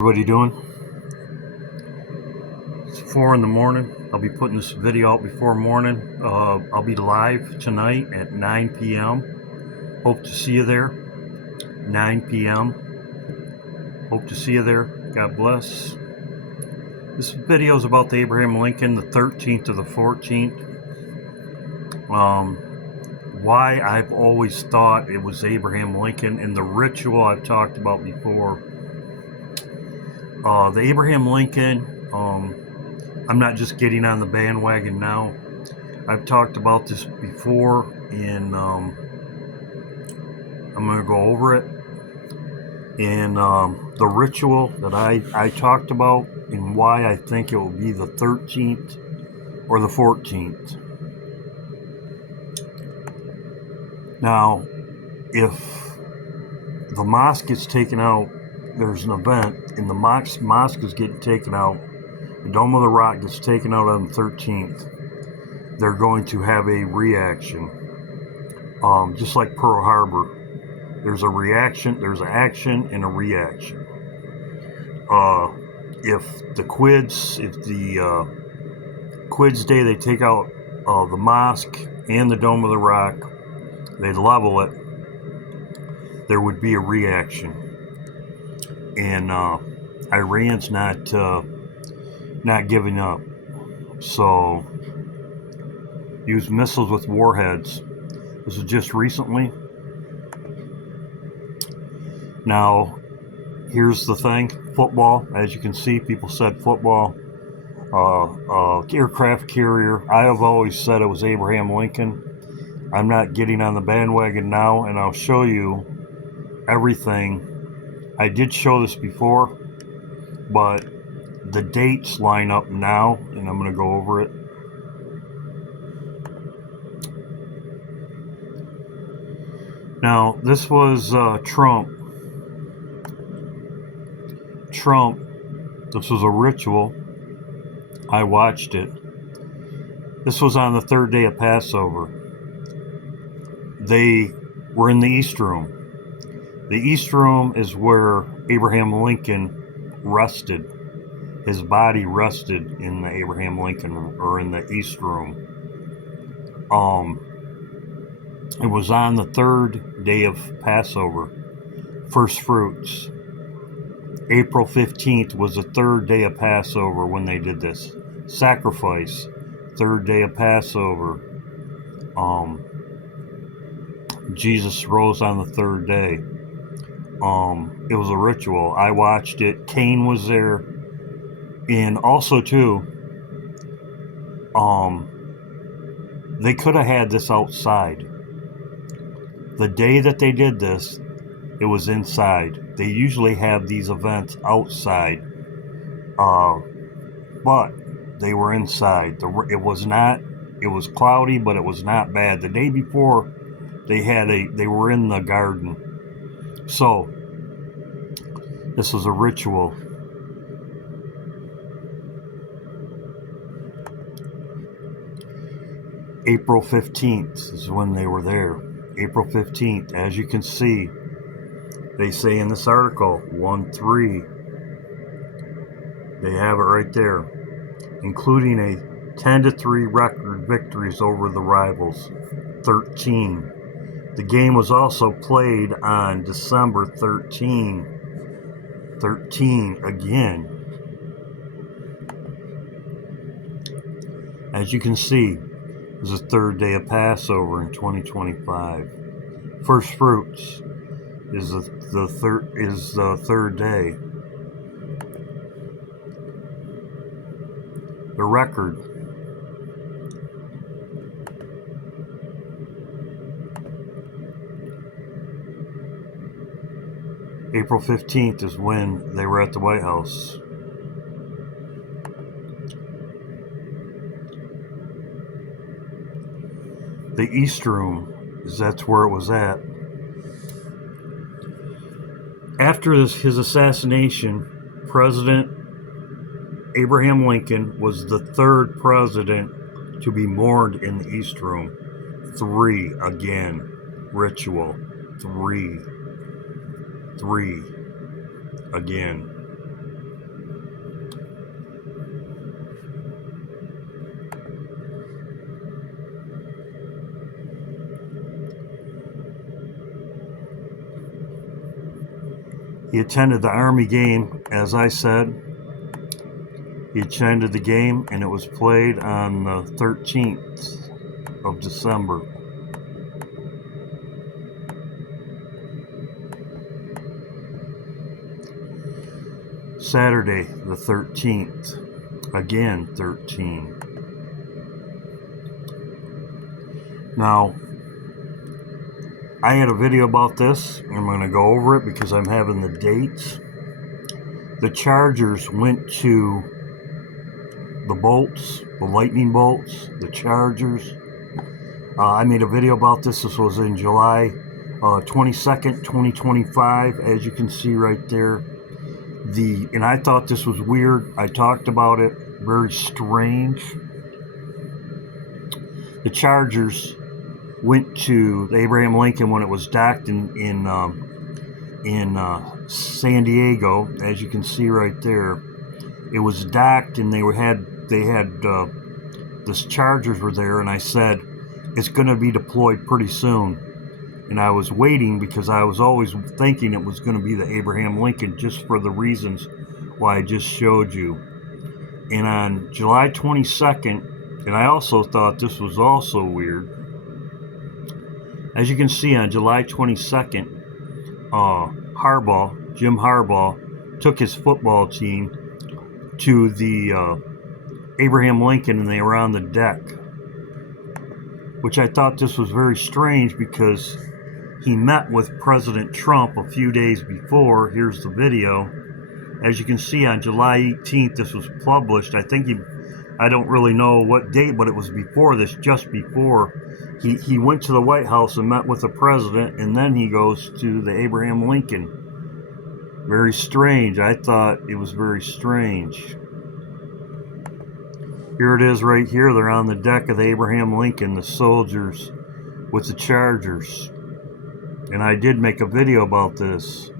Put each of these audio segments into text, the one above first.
What are you doing? It's 4 in the morning. I'll be putting this video out before morning. I'll be live tonight at 9 p.m. Hope to see you there. 9 p.m. Hope to see you there. God bless. This video is about the Abraham Lincoln, the 13th to the 14th. Why I've always thought it was Abraham Lincoln, and the ritual I've talked about before. The Abraham Lincoln, I'm not just getting on the bandwagon now. I've talked about this before, and I'm going to go over it. And the ritual that I talked about and why I think it will be the 13th or the 14th. Now, if the mosque gets taken out, there's an event, and the mosque is getting taken out, the Dome of the Rock gets taken out on the 13th, they're going to have a reaction. Just like Pearl Harbor. There's a reaction, there's an action, and a reaction. If the Quids Day, they take out the mosque and the Dome of the Rock, they level it, there would be a reaction. And Iran's not giving up. So, use missiles with warheads. This is just recently. Now, here's the thing. Football, as you can see, people said football. Aircraft carrier, I have always said it was Abraham Lincoln. I'm not getting on the bandwagon now, and I'll show you everything. I did show this before, but the dates line up now, and I'm going to go over it. Now, this was Trump. This was a ritual. I watched it. This was on the third day of Passover. They were in the East Room. The East Room is where Abraham Lincoln rested. His body rested in the Abraham Lincoln, or in the East Room. It was on the third day of Passover. First fruits. April 15th was the third day of Passover when they did this. Sacrifice. Third day of Passover. Jesus rose on the third day. It was a ritual. I watched it. Cain was there. And also, too, they could have had this outside. The day that they did this, it was inside. They usually have these events outside. But they were inside. It was cloudy, but it was not bad. The day before, they were in the garden. So, this was a ritual. April 15th is when they were there. April 15th, as you can see, they say in this article, 1-3. They have it right there, including a 10-3 record victories over the rivals. 13. The game was also played on December 13. 13 again. As you can see, it was the third day of Passover in 2025. First fruits is the third day. The record. April 15th is when they were at the White House. The East Room, that's where it was at. After his assassination, President Abraham Lincoln was the third president to be mourned in the East Room. 3 again. Ritual. 3 again. He attended the Army game, as I said. He attended the game, and it was played on the 13th of December. Saturday, the 13th. Again, 13. Now, I had a video about this. I'm going to go over it because I'm having the dates. The Chargers went to the bolts, the lightning bolts, the Chargers. I made a video about this. This was in July 22nd, 2025, as you can see right there. And I thought this was weird. I talked about it. Very strange. The Chargers went to the Abraham Lincoln when it was docked in San Diego, as you can see right there. It was docked, and the Chargers were there, and I said it's going to be deployed pretty soon. And I was waiting because I was always thinking it was going to be the Abraham Lincoln, just for the reasons why I just showed you. And on July 22nd, and I also thought this was also weird. As you can see, on July 22nd, Jim Harbaugh, took his football team to the Abraham Lincoln, and they were on the deck. Which I thought this was very strange because he met with President Trump a few days before. Here's the video. As you can see, on July 18th, this was published. I don't really know what date, but it was before this, just before. He went to the White House and met with the president, and then he goes to the Abraham Lincoln. Very strange. I thought it was very strange. Here it is right here. They're on the deck of the Abraham Lincoln, the soldiers with the Chargers. And I did make a video about this.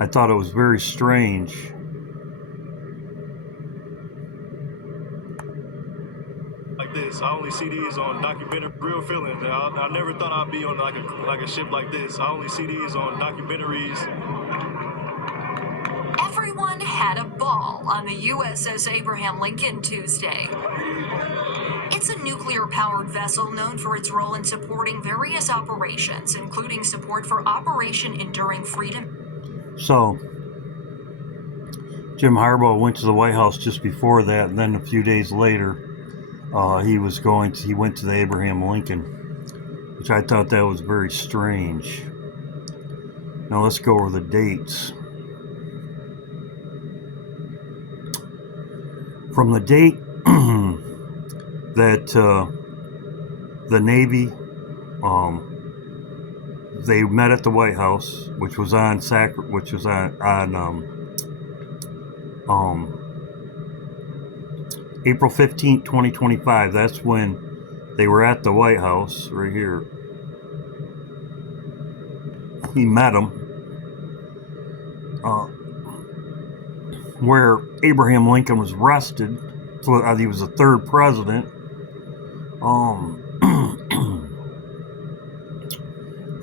I thought it was very strange. Like this, I only see these on documentary. Real feeling. I never thought I'd be on like a ship like this. I only see these on documentaries. Everyone had a ball on the USS Abraham Lincoln Tuesday. It's a nuclear-powered vessel known for its role in supporting various operations, including support for Operation Enduring Freedom. So, Jim Harbaugh went to the White House just before that, and then a few days later, he went to the Abraham Lincoln, which I thought that was very strange. Now let's go over the dates. From the date that the Navy, they met at the White House, which was on April 15th, 2025. That's when they were at the White House, right here. He met him. Where Abraham Lincoln was arrested. So he was the third president.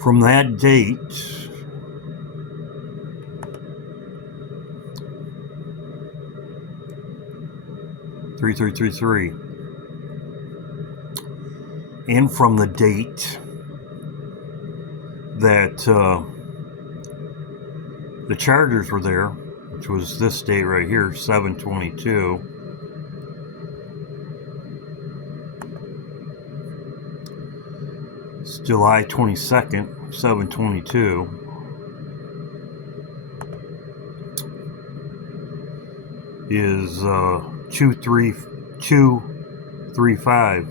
From that date, (3333), and from the date that the Chargers were there, which was this date right here, 7/22. It's July 22nd, 7/22. Is 235.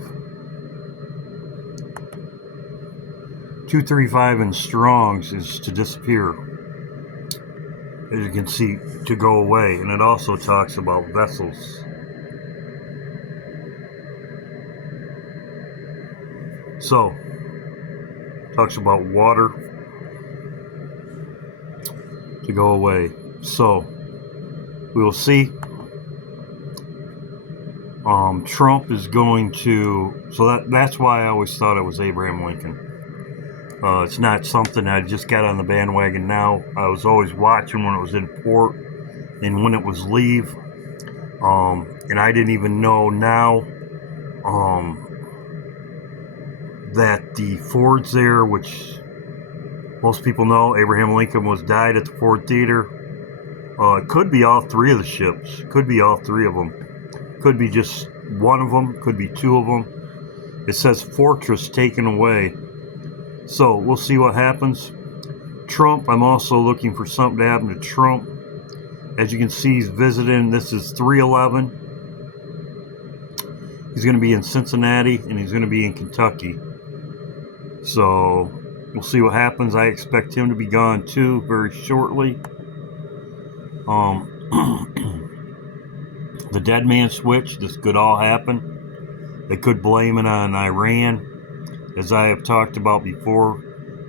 235 in Strong's is to disappear. As you can see, to go away. And it also talks about vessels. So, talks about water to go away. So, we will see. Trump is going to, so that's why I always thought it was Abraham Lincoln. It's not something I just got on the bandwagon now. I was always watching when it was in port and when it was leave. And I didn't even know now that the Fords there, which most people know, Abraham Lincoln died at the Ford Theater. It could be all three of the ships. Could be all three of them. Could be just one of them. Could be two of them. It says fortress taken away. So we'll see what happens. Trump, I'm also looking for something to happen to Trump. As you can see, he's visiting. This is 3/11. He's going to be in Cincinnati and he's going to be in Kentucky. So we'll see what happens. I expect him to be gone too very shortly. The dead man switch, this could all happen. They could blame it on Iran, as I have talked about before.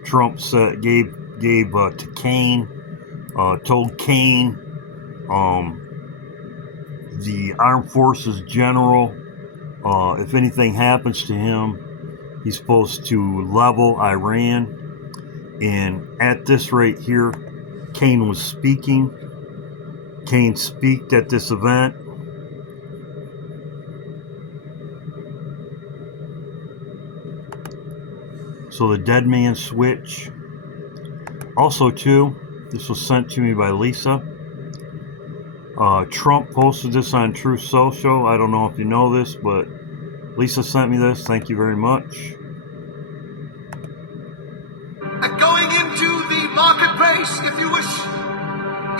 Trump gave to Cain, told Cain, the armed forces general, if anything happens to him, he's supposed to level Iran. And at this rate here, Cain was speaking. Cain speaked at this event. So the dead man switch. Also too, this was sent to me by Lisa. Trump posted this on Truth Social. I don't know if you know this, but Lisa sent me this. Thank you very much. And going into the marketplace, if you wish,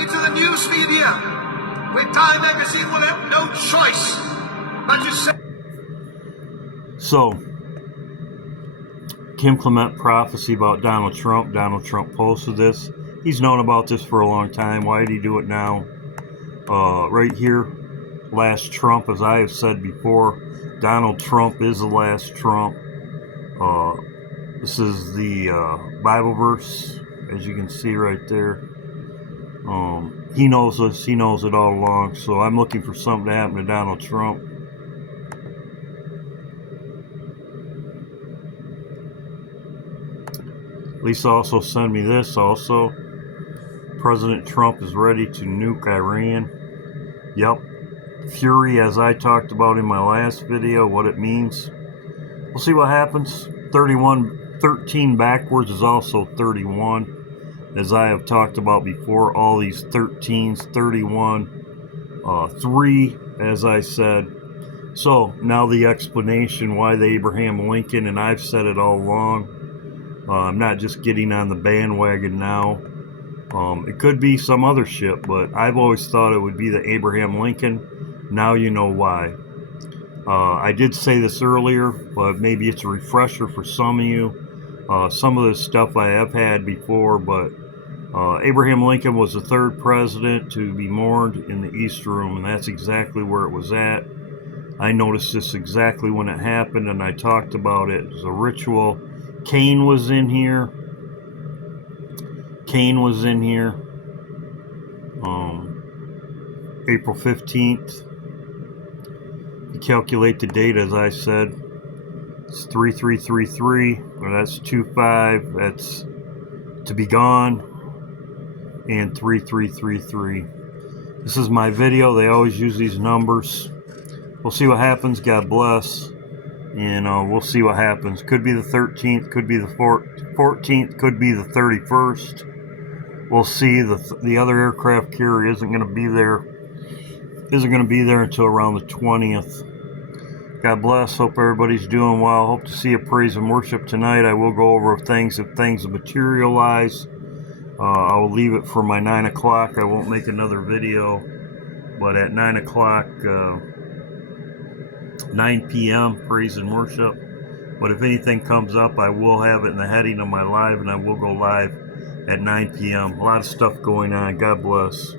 into the news media, where Time Magazine will have no choice but to say. So, Kim Clement prophecy about Donald Trump. Donald Trump posted this. He's known about this for a long time. Why did he do it now? Right here, last Trump, as I have said before, Donald Trump is the last Trump. This is the Bible verse, as you can see right there. He knows this. He knows it all along. So I'm looking for something to happen to Donald Trump. Lisa also sent me this also. President Trump is ready to nuke Iran. Yep. Fury, as I talked about in my last video, what it means. We'll see what happens. 13 backwards is also 31. As I have talked about before, all these 13s, 31, 3, as I said. So, now the explanation why the Abraham Lincoln, and I've said it all along. I'm not just getting on the bandwagon now. It could be some other ship, but I've always thought it would be the Abraham Lincoln. Now you know why. I did say this earlier, but maybe it's a refresher for some of you. Some of this stuff I have had before, but Abraham Lincoln was the third president to be mourned in the East Room, and that's exactly where it was at. I noticed this exactly when it happened, and I talked about it. It was a ritual. Cain was in here. Cain was in here. April 15th. You calculate the date, as I said. It's 3333. Or that's 25. That's to be gone. And 3333. This is my video. They always use these numbers. We'll see what happens. God bless. And we'll see what happens. Could be the 13th, could be the 14th, could be the 31st. We'll see. The other aircraft carrier isn't going to be there. Isn't going to be there until around the 20th. God bless. Hope everybody's doing well. Hope to see you praise and worship tonight. I will go over things if things materialize. I will leave it for my 9 o'clock. I won't make another video. But at 9 o'clock... 9 p.m. praise and worship. But if anything comes up, I will have it in the heading of my live, and I will go live at 9 p.m. A lot of stuff going on. God bless.